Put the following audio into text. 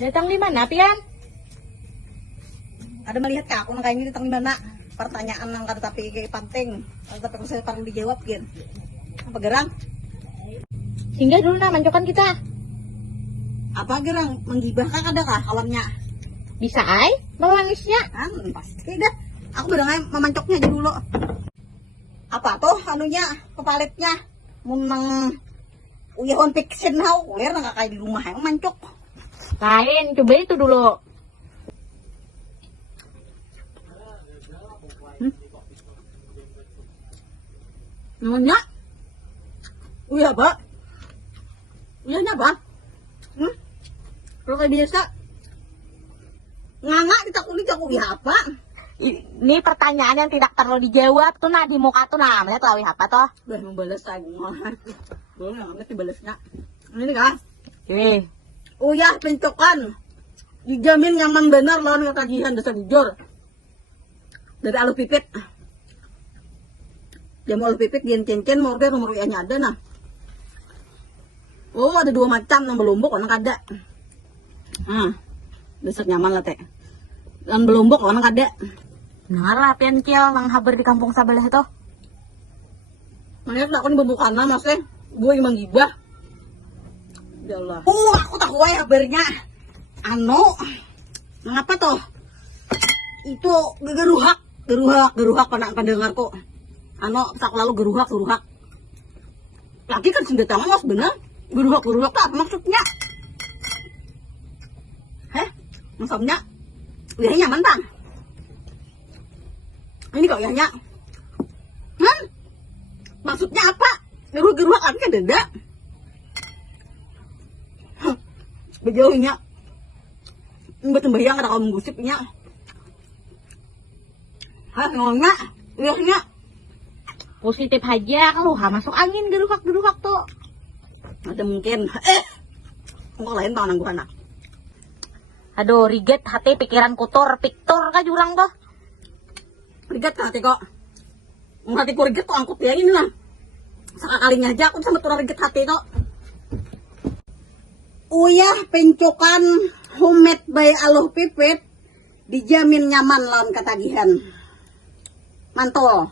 Datang di mana, Pian? Ada melihat ka ako nang kayo datang di mana? Pertanyaan nang kada tapi kay penting. Kada tapi saya parang dijawab gen. Apa gerang? Singgah dulu nah, mancokan kita. Apa gerang? Menggibah ka kada ka kawannya? Bisa ay? Mawangisnya. Pasti dah. Aku barangay mamancoknya aja dulu. Apa tuh anunya? Kepalitnya? Memang uyahon fiction how. Uler nang kakay di rumah yang mancok. Lain, coba itu dulu. Namanya? Uyah ba? Uyahnya ba? Kalau kayak biasa nganga ditakuli tak uyah apa? Ini pertanyaan yang tidak perlu dijawab tuh nah di muka tuh nah. Namanya tahu apa toh? Udah membalas saya boleh nggak dibalasnya. Ini kah? Ini. Uyah pencokan. Dijamin nyaman benar lawan ketagihan dasar jujur. Dari alu pipit. Jamu alu pipit gian cencen mau order nomor WA-nya ada nah. Oh ada 2 macam yang belombok orang kada. Dasar nyaman lah teh. Dan belombok orang kada. Nara Pian Kiel nang haber di kampung sebelah itu. Mana tak kan bebukana masih gue yang menggibah. Ya Allah. Aku tak kuat habernya. Mengapa toh? Itu geruhak pendengarku. Tak lalu geruhak. Lagi kan sudah tahu mas bener. Geruhak apa maksudnya? Maksudnya? Uyahnya nyaman bang. Ini kok uyahnya. Maksudnya apa? Geruhak artinya denda. Bejauhnya. Mbak tembayang ada kamu gusipnya. Ngomongnya. Uyahnya. Positif aja, kalau masuk angin geruhak tuh. Ada mungkin. Kok lain tangan gue anak. Aduh, riget hati pikiran kotor, piktor kah jurang tuh. Riget hati kok. Hatiku riget kok angkut ya ini lah. Sekalinya aja aku sama turun riget hati kok. Uyah pencokan homemade by Aluh Pipit dijamin nyaman lawan ketagihan. Mantul.